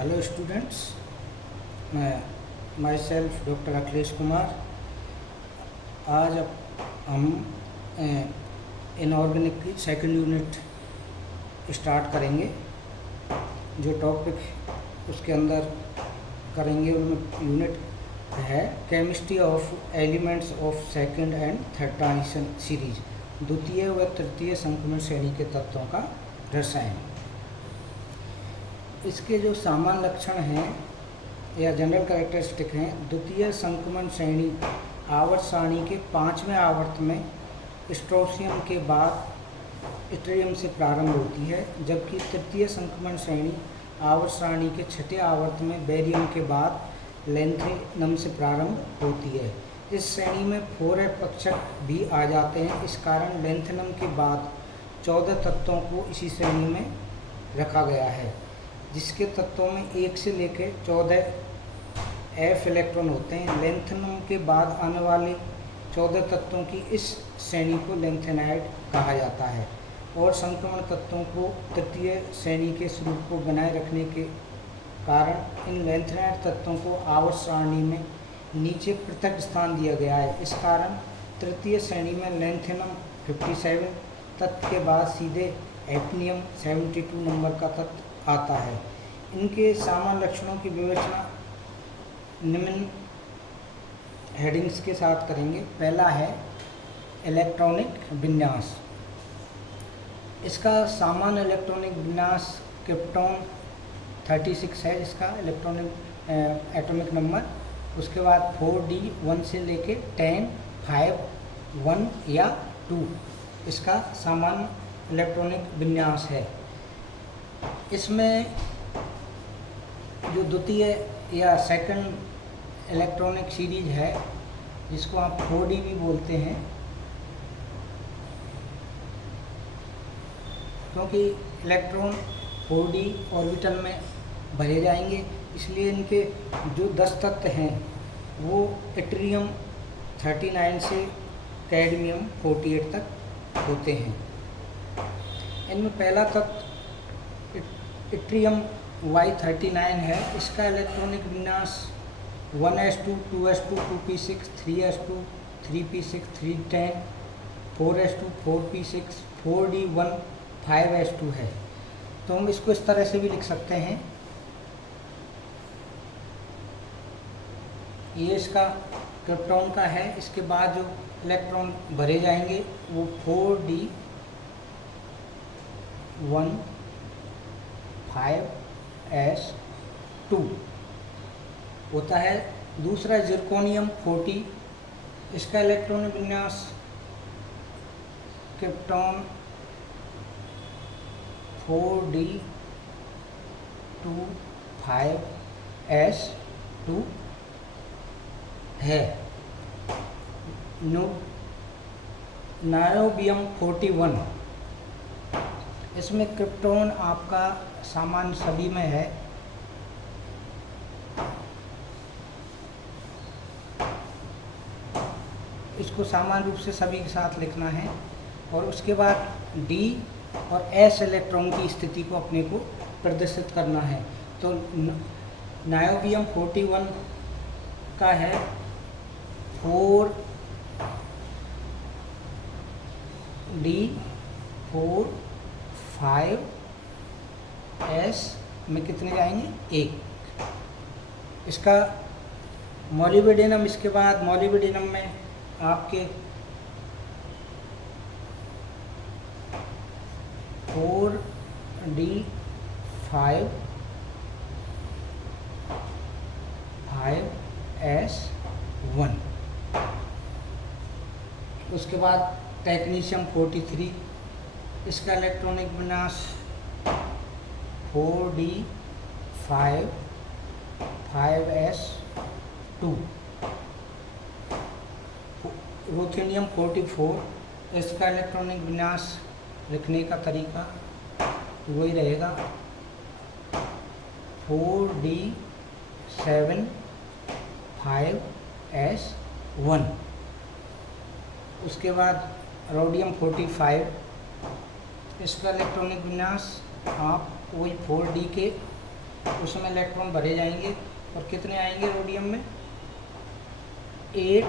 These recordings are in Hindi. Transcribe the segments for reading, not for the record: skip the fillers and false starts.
हेलो स्टूडेंट्स, मैं my self doctor Akhilesh Kumar. आज हम इनऑर्गेनिक की सेकंड यूनिट स्टार्ट करेंगे। जो टॉपिक उसके अंदर करेंगे उनमें यूनिट है chemistry of elements of second and third transition series, द्वितीय व तृतीय संक्रमण श्रेणी के तत्वों का रसायन। इसके जो सामान्य लक्षण हैं या जनरल कैरेक्टरिस्टिक हैं, द्वितीय संक्रमण श्रेणी आवर्त सारणी के 5वें आवर्त में स्ट्रोसियम के बाद इट्रियम से प्रारंभ होती है, जबकि तृतीय संक्रमण श्रेणी आवर्त सारणी के 6ठे आवर्त में बेरियम के बाद लैंथेनम से प्रारंभ होती है। इस श्रेणी में 4f कक्षक भी आ जाते हैं। इस कारण लैंथेनम के बाद 14 तत्वों को इसी श्रेणी में रखा गया है, जिसके तत्वों में 1 से लेकर 14 f इलेक्ट्रॉन होते हैं। लैंथेनम के बाद आने वाले 14 तत्वों की इस श्रेणी को लैंथेनाइड कहा जाता है और संक्रमण तत्वों को तृतीय श्रेणी के स्वरूप को बनाए रखने के कारण इन लैंथेनाइड तत्वों को आवर्त सारणी में नीचे पृथक स्थान दिया गया है। इस कारण तृतीय श्रेणी में लैंथेनम 57 तत्व के बाद सीधे हैफनियम 72 नंबर का तत्व आता है। इनके सामान्य लक्षणों की विवेचना निम्न हेडिंग्स के साथ करेंगे। पहला है इलेक्ट्रॉनिक विन्यास। इसका सामान्य इलेक्ट्रॉनिक विन्यास क्रिप्टॉन 36 है, इसका इलेक्ट्रॉनिक एटॉमिक नंबर। उसके बाद 4d 1 से लेके 10 5 1 या 2 इसका सामान्य इलेक्ट्रॉनिक विन्यास है। इसमें जो द्वितीय या सेकंड इलेक्ट्रॉनिक सीरीज है, जिसको आप 4d भी बोलते हैं, क्योंकि इलेक्ट्रॉन 4d ऑर्बिटल में भरे जाएंगे, इसलिए इनके जो 10 तत्व हैं वो इट्रियम 39 से कैडमियम 48 तक होते हैं। इनमें पहला तत्व इट्रियम Y39 है। इसका इलेक्ट्रॉनिक विन्यास 1s2 2s2 2p6 3s2 3p6 310 4s2 4p6 4d1 5s2 है। तो हम इसको इस तरह से भी लिख सकते हैं। ये इसका क्रिप्टॉन का है। इसके बाद जो इलेक्ट्रॉन भरे जाएंगे वो 4d1 5s2 होता है। दूसरा जिरकोनियम 40, इसका इलेक्ट्रॉनिक विन्यास क्रिप्टॉन 4d2 5s2 है। नायोबियम 41, इसमें क्रिप्टॉन आपका सामान्य सभी में है। इसको सामान्य रूप से सभी के साथ लिखना है और उसके बाद D और S इलेक्ट्रॉन की स्थिति को अपने को प्रदर्शित करना है। तो नायोबियम 41 का है 4d 4 5s में कितने जाएंगे? 1। इसका मॉलिब्डेनम, इसके बाद मॉलिब्डेनम में आपके 4d 5 5s1। उसके बाद टेक्नीशियम 43, इसका इलेक्ट्रॉनिक विन्यास 4d 5 5s2। रुथेनियम 44, इसका इलेक्ट्रॉनिक विन्यास लिखने का तरीका वही रहेगा 4d 7 5s1। उसके बाद रोडियम 45, इसका इलेक्ट्रॉनिक विन्यास आप वही 4d के उसमें इलेक्ट्रॉन भरे जाएंगे और कितने आएंगे रोडियम में 8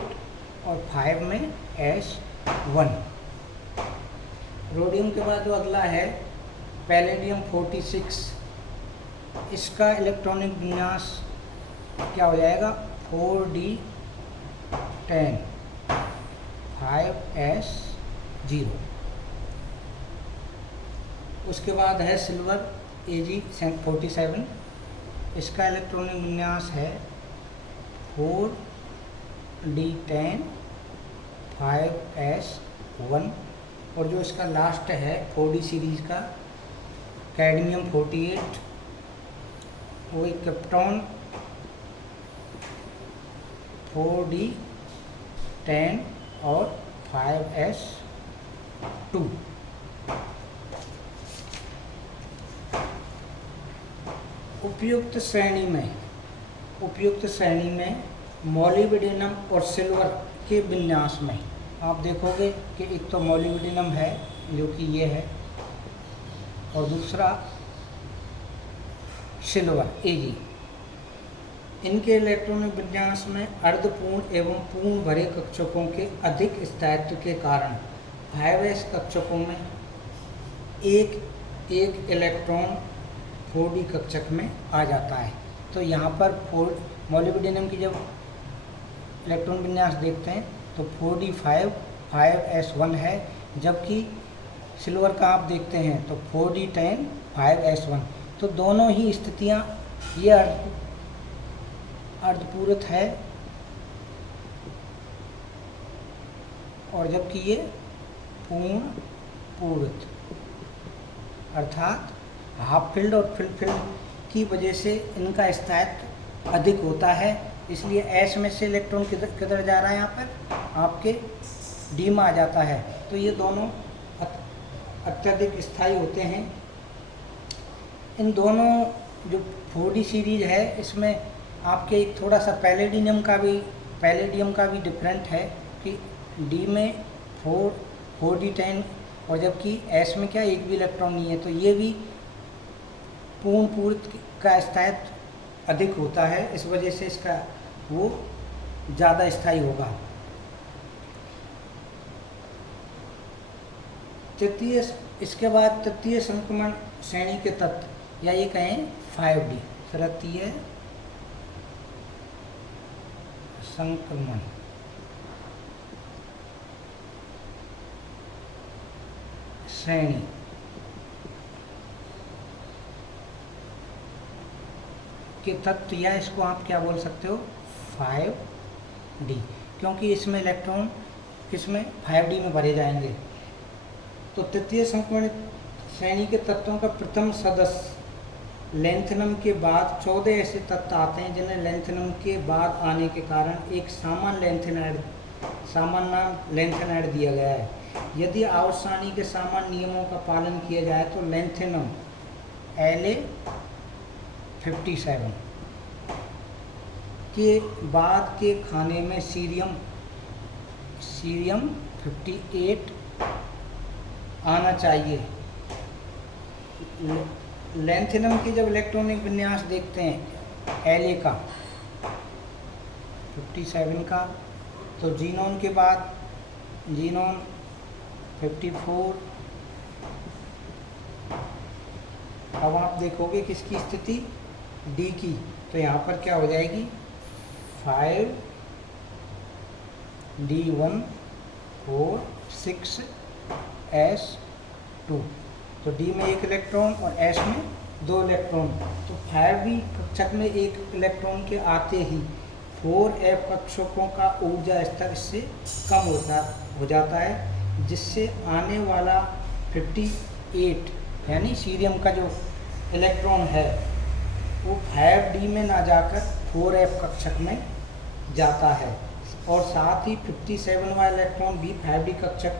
और 5 में S1। रोडियम के बाद जो अगला है पैलेडियम 46, इसका इलेक्ट्रॉनिक विन्यास क्या हो जाएगा 4d10 5s0। उसके बाद है सिल्वर Ag47, इसका इलेक्ट्रॉनिक विन्यास है 4d10 5s1। और जो इसका लास्ट है 4d सीरीज का कैडमियम 48, वो एक क्रिप्टॉन 4d10 और 5s2। उपयुक्त श्रेणी में मोलिब्डेनम और सिल्वर के विन्यास में आप देखोगे कि एक तो मोलिब्डेनम है जो कि ये है, और दूसरा सिल्वर Ag। इनके इलेक्ट्रॉनिक विन्यास में अर्धपूर्ण एवं पूर्ण भरे कक्षकों के अधिक स्थायित्व के कारण 5s कक्षकों में एक इलेक्ट्रॉन 4d कक्षक में आ जाता है। तो यहाँ पर मोलिब्डेनम की जब इलेक्ट्रॉन विन्यास देखते हैं तो 4d5 5s1 है, जबकि सिल्वर का आप देखते हैं तो 4d10 5s1। तो दोनों ही स्थितियाँ ये अर्धपूरित है और जबकि ये पूर्ण पूरित, अर्थात हाफ फील्ड और फुल फील्ड की वजह से इनका स्थायित्व अधिक होता है। इसलिए S में से इलेक्ट्रॉन किधर जा रहा है, यहाँ पर आपके D में आ जाता है। तो ये दोनों अत्यधिक स्थायी होते हैं। इन दोनों जो 4d सीरीज है इसमें आपके एक थोड़ा सा पैलेडियम का भी डिफरेंट है कि D में 4d10 और जबकि S में क्या एक भी इलेक्ट्रॉन नहीं है। तो ये भी पूर्ण पूरित का स्थायित्व अधिक होता है, इस वजह से इसका वो ज़्यादा स्थायी होगा। इसके बाद तृतीय संक्रमण श्रेणी के तत्व या ये कहें 5d तृतीय संक्रमण श्रेणी के तत्व या इसको आप क्या बोल सकते हो 5d, क्योंकि इसमें इलेक्ट्रॉन किसमें 5d में भरे जाएंगे। तो तृतीय संक्रमण श्रेणी के तत्वों का प्रथम सदस्य लेंथेनम के बाद 14 ऐसे तत्व आते हैं जिन्हें लेंथेनम के बाद आने के कारण एक सामान्य नाम लेंथेनाइड दिया गया है। यदि आवर्त सारणी के सामान्य नियमों का पालन किया जाए तो लेंथेनम La57 के बाद के खाने में सीरियम 58 आना चाहिए। लेंथेनम की जब इलेक्ट्रॉनिक विन्यास देखते हैं La का 57 का, तो जीनोन के बाद जीनोन 54। अब आप देखोगे किसकी स्थिति D की, तो यहाँ पर क्या हो जाएगी 5d1 4 6s2। तो D में एक इलेक्ट्रॉन और S में 2 इलेक्ट्रॉन। तो 5d कक्षक में एक इलेक्ट्रॉन के आते ही 4f कक्षकों का ऊर्जा स्तर इससे कम हो जाता है, जिससे आने वाला 58 यानी सीरियम का जो इलेक्ट्रॉन है वो 5d में ना जाकर 4f कक्षक में जाता है, और साथ ही 57वां इलेक्ट्रॉन भी 5d कक्षक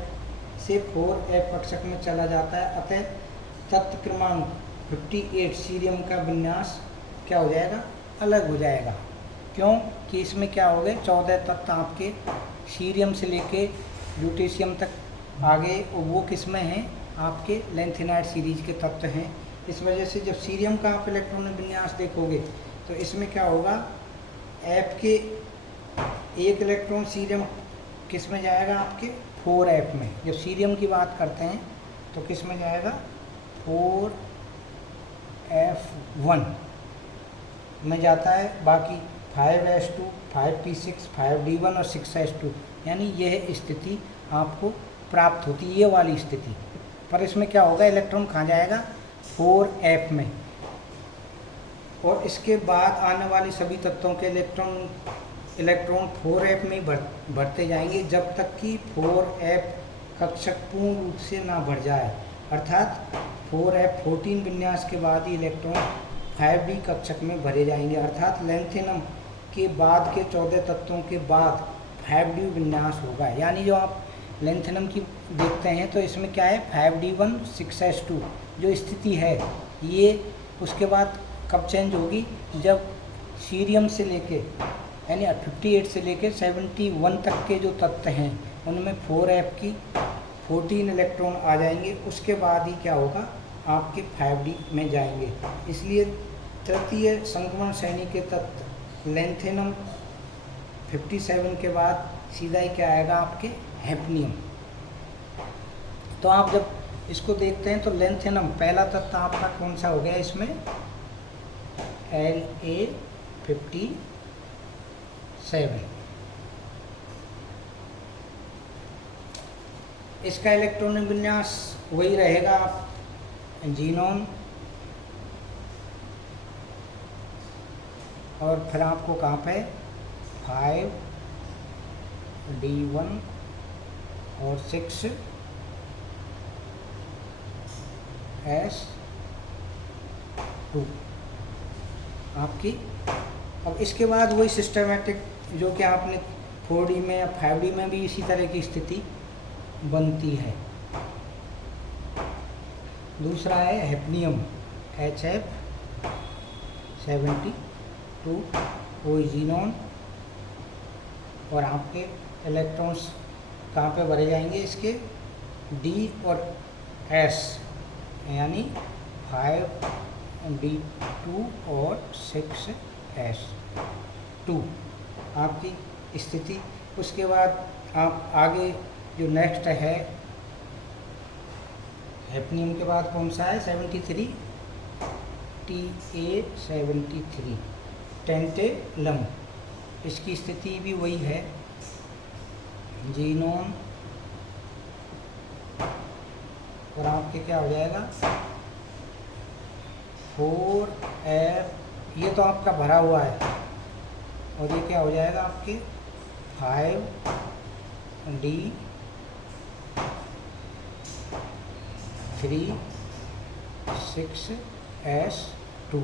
से 4f कक्षक में चला जाता है। अतः तत्व क्रमांक 58 सीरियम का विन्यास क्या हो जाएगा, अलग हो जाएगा। क्यों कि इसमें क्या हो गए 14 तत्व आपके सीरियम से लेके ल्यूटेशियम तक आ गए, और वो किस में हैं आपके लेंथेनाइड सीरीज के तत्व हैं। इस वजह से जब सीरियम का आप इलेक्ट्रॉन विन्यास देखोगे तो इसमें क्या होगा, एफ के एक इलेक्ट्रॉन सीरियम किस में जाएगा, आपके 4f में। जब सीरियम की बात करते हैं तो किस में जाएगा, 4f1 में जाता है। बाकी 5s2, 5p6, 5d1 और 6s2, यानी यह स्थिति आपको प्राप्त होती है, ये वाली स्थिति। पर इसमें क्या होगा, इलेक्ट्रॉन कहाँ जाएगा, 4f में। और इसके बाद आने वाले सभी तत्वों के इलेक्ट्रॉन 4f में बढ़ते जाएंगे जब तक कि 4f कक्षक पूर्ण रूप से ना बढ़ जाए। अर्थात 4f14 विन्यास के बाद ही इलेक्ट्रॉन 5d कक्षक में भरे जाएंगे। अर्थात लेंथेनम के बाद के 14 तत्वों के बाद 5d विन्यास होगा। यानी जो आप लेंथेनम की देखते हैं तो इसमें क्या है, 5d1 6s2 जो स्थिति है ये उसके बाद कब चेंज होगी, जब सीरियम से लेके यानी 58 से लेके 71 तक के जो तत्व हैं उनमें 4f की 14 इलेक्ट्रॉन आ जाएंगे। उसके बाद ही क्या होगा, आपके 5d में जाएंगे। इसलिए तृतीय संक्रमण श्रेणी के तत्व लेंथेनम 57 के बाद सीधा ही क्या आएगा, आपके हैफनियम। तो आप जब इसको देखते हैं तो लेंथेनम पहला तत्व आपका कौन सा हो गया, इसमें La57। इसका इलेक्ट्रॉनिक विन्यास वही रहेगा, आप जीनोन और फिर आपको कहाँ पे 5d1 और 6s2 आपकी। अब इसके बाद वही सिस्टमेटिक जो कि आपने 4d में या 5d में भी इसी तरह की स्थिति बनती है। दूसरा है हैफनियम HF72 वही जीनोन, और आपके इलेक्ट्रॉन्स कहाँ पे भरे जाएंगे, इसके D और S यानी 5d2 और 6s2 आपकी स्थिति। उसके बाद आप आगे जो नेक्स्ट है हैफनियम के बाद कौन सा है, 73 Ta73 टेंटेलम। इसकी स्थिति भी वही है, जीनोन और आपके क्या हो जाएगा 4f, ये तो आपका भरा हुआ है, और ये क्या हो जाएगा आपके 5d3 6s2।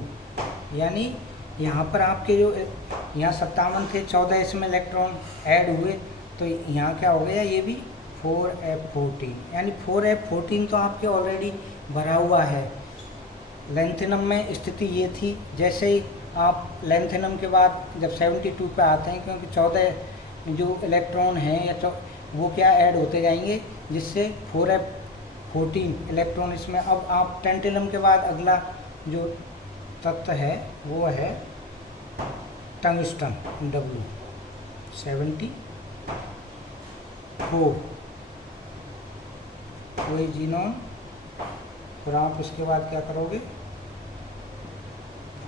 यानी यहाँ पर आपके जो यहाँ 57 थे, 14 इसमें इलेक्ट्रॉन ऐड हुए, तो यहाँ क्या हो गया, ये भी 4f14, यानी 4f14 तो आपके ऑलरेडी भरा हुआ है। लेंथेनम में स्थिति ये थी, जैसे ही आप लेंथेनम के बाद जब 72 पे आते हैं, क्योंकि 14 जो इलेक्ट्रॉन हैं या वो क्या ऐड होते जाएंगे, जिससे 4f14 इलेक्ट्रॉन इसमें। अब आप टेंटेलम के बाद अगला जो तत्व है वो है टंगस्टन W74, वही जीनोन। फिर आप इसके बाद क्या करोगे,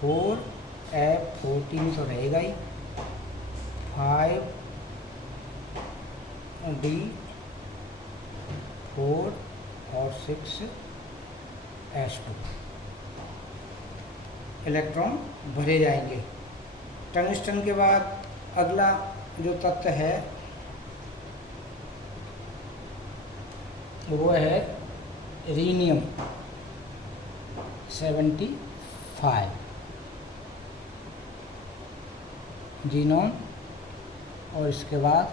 4f14 तो रहेगा ही, 5d4 और 6s2 इलेक्ट्रॉन भरे जाएंगे। टंगस्टन के बाद अगला जो तत्व है वो है रीनियम 75, जीनोन, और इसके बाद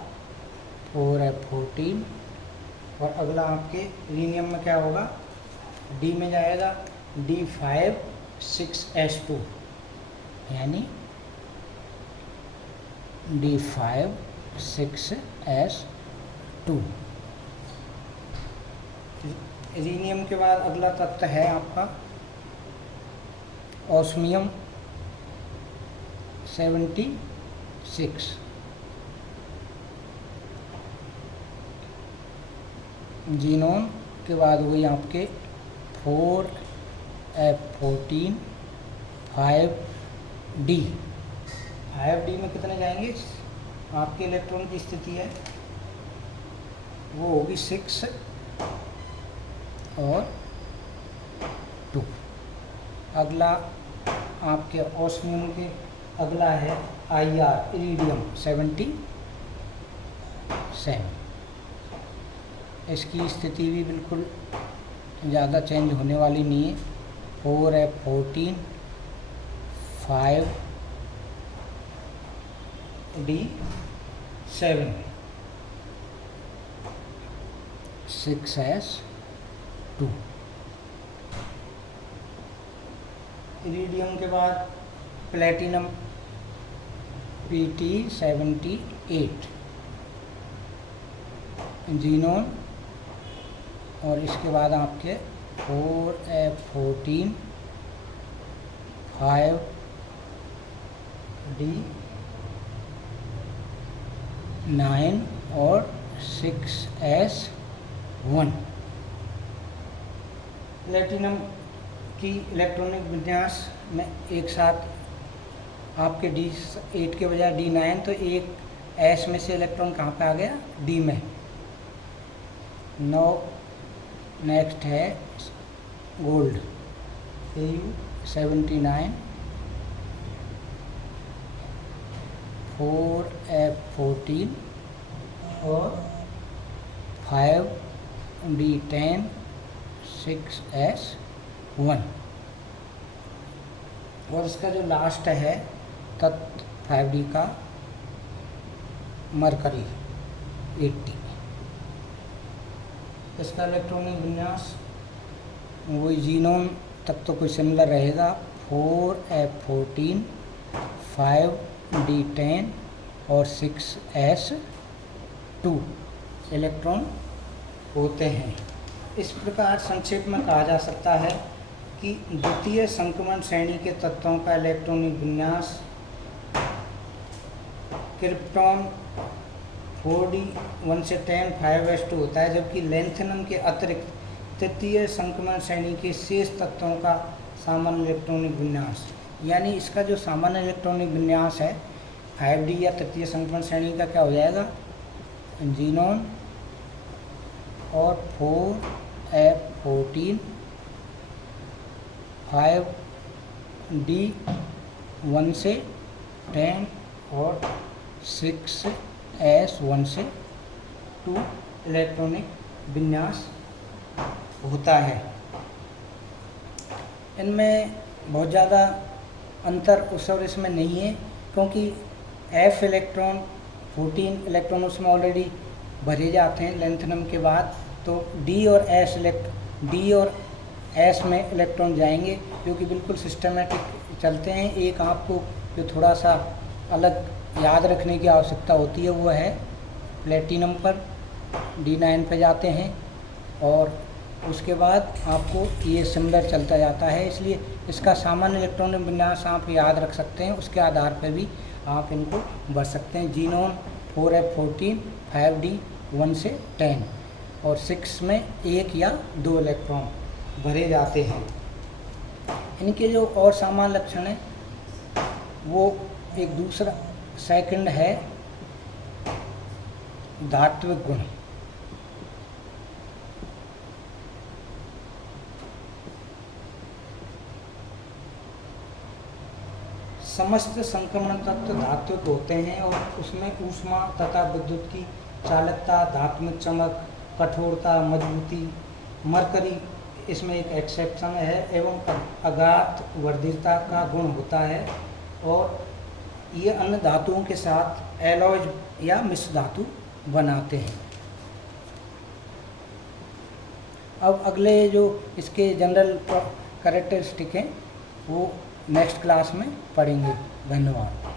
4f14, और अगला आपके रीनियम में क्या होगा, D में जाएगा D5 6s2, यानी D5 6s2। रीनियम के बाद अगला तत्व है आपका ऑस्मियम 76, जीनोन के बाद हुई आपके 4F14 5D। 5D में कितने जाएंगे? आपके इलेक्ट्रॉन की स्थिति है वो होगी 6 और 2। अगला आपके ऑस्मियम के अगला है IR इरिडियम 77। इसकी स्थिति भी बिल्कुल ज़्यादा चेंज होने वाली नहीं है। 4F14 5D7 6S2। इरिडियम के बाद प्लेटिनम PT78, जीनोन, और इसके बाद आपके 4F14 5D9 और 6S1। प्लेटिनम की इलेक्ट्रॉनिक विन्यास में एक साथ आपके D8 के बजाय D9, तो एक S में से इलेक्ट्रॉन कहाँ पे आ गया? D में। नेक्स्ट है गोल्ड AU79 4F14 और 5D10 6S1। और इसका जो लास्ट है तत्व 5D का मरकरी 80। इसका इलेक्ट्रॉनिक विन्यास वही जीनोम तक तो कोई सिमिलर रहेगा। 4F14 5D10 और 6S2 इलेक्ट्रॉन होते हैं। इस प्रकार संक्षेप में कहा जा सकता है कि द्वितीय संक्रमण श्रेणी के तत्वों का इलेक्ट्रॉनिक विन्यास क्रिप्टॉन 4D1 से 10 5S2 होता है, जबकि लेंथेनम के अतिरिक्त तृतीय संक्रमण श्रेणी के शेष तत्वों का सामान्य इलेक्ट्रॉनिक विन्यास, यानी इसका जो सामान्य इलेक्ट्रॉनिक विन्यास है 5D या तृतीय संक्रमण श्रेणी का क्या हो जाएगा? जीनोन और 4F14 5D1 से 10 और 6S1 से 2 इलेक्ट्रॉनिक विन्यास होता है। इनमें बहुत ज़्यादा अंतर उस और इसमें नहीं है, क्योंकि F इलेक्ट्रॉन 14 इलेक्ट्रॉन उसमें ऑलरेडी भरे जाते हैं लेंथेनम के बाद, तो D और S में इलेक्ट्रॉन जाएंगे, जो कि बिल्कुल सिस्टमेटिक चलते हैं। एक आपको जो थोड़ा सा अलग याद रखने की आवश्यकता होती है वो है प्लेटिनम पर D9 पे जाते हैं, और उसके बाद आपको ये सिमिलर चलता जाता है। इसलिए इसका सामान्य इलेक्ट्रॉनिक विन्यास आप याद रख सकते हैं, उसके आधार पर भी आप इनको भर सकते हैं। जीनोन 4F14 5D1 से 10 और 6 में 1 या 2 इलेक्ट्रॉन भरे जाते हैं। इनके जो और सामान्य लक्षण है वो एक दूसरा सेकंड है धात्विक गुण। समस्त संक्रमण तत्व धात्विक होते हैं और उसमें ऊष्मा तथा विद्युत की चालकता, धात्मिक चमक, कठोरता, मजबूती, मरकरी इसमें एक एक्सेप्शन है, एवं अगाध वर्धितता का गुण होता है, और ये अन्य धातुओं के साथ एलॉयज या मिश्र धातु बनाते हैं। अब अगले जो इसके जनरल कैरेक्टरिस्टिक हैं वो नेक्स्ट क्लास में पढ़ेंगे। धन्यवाद।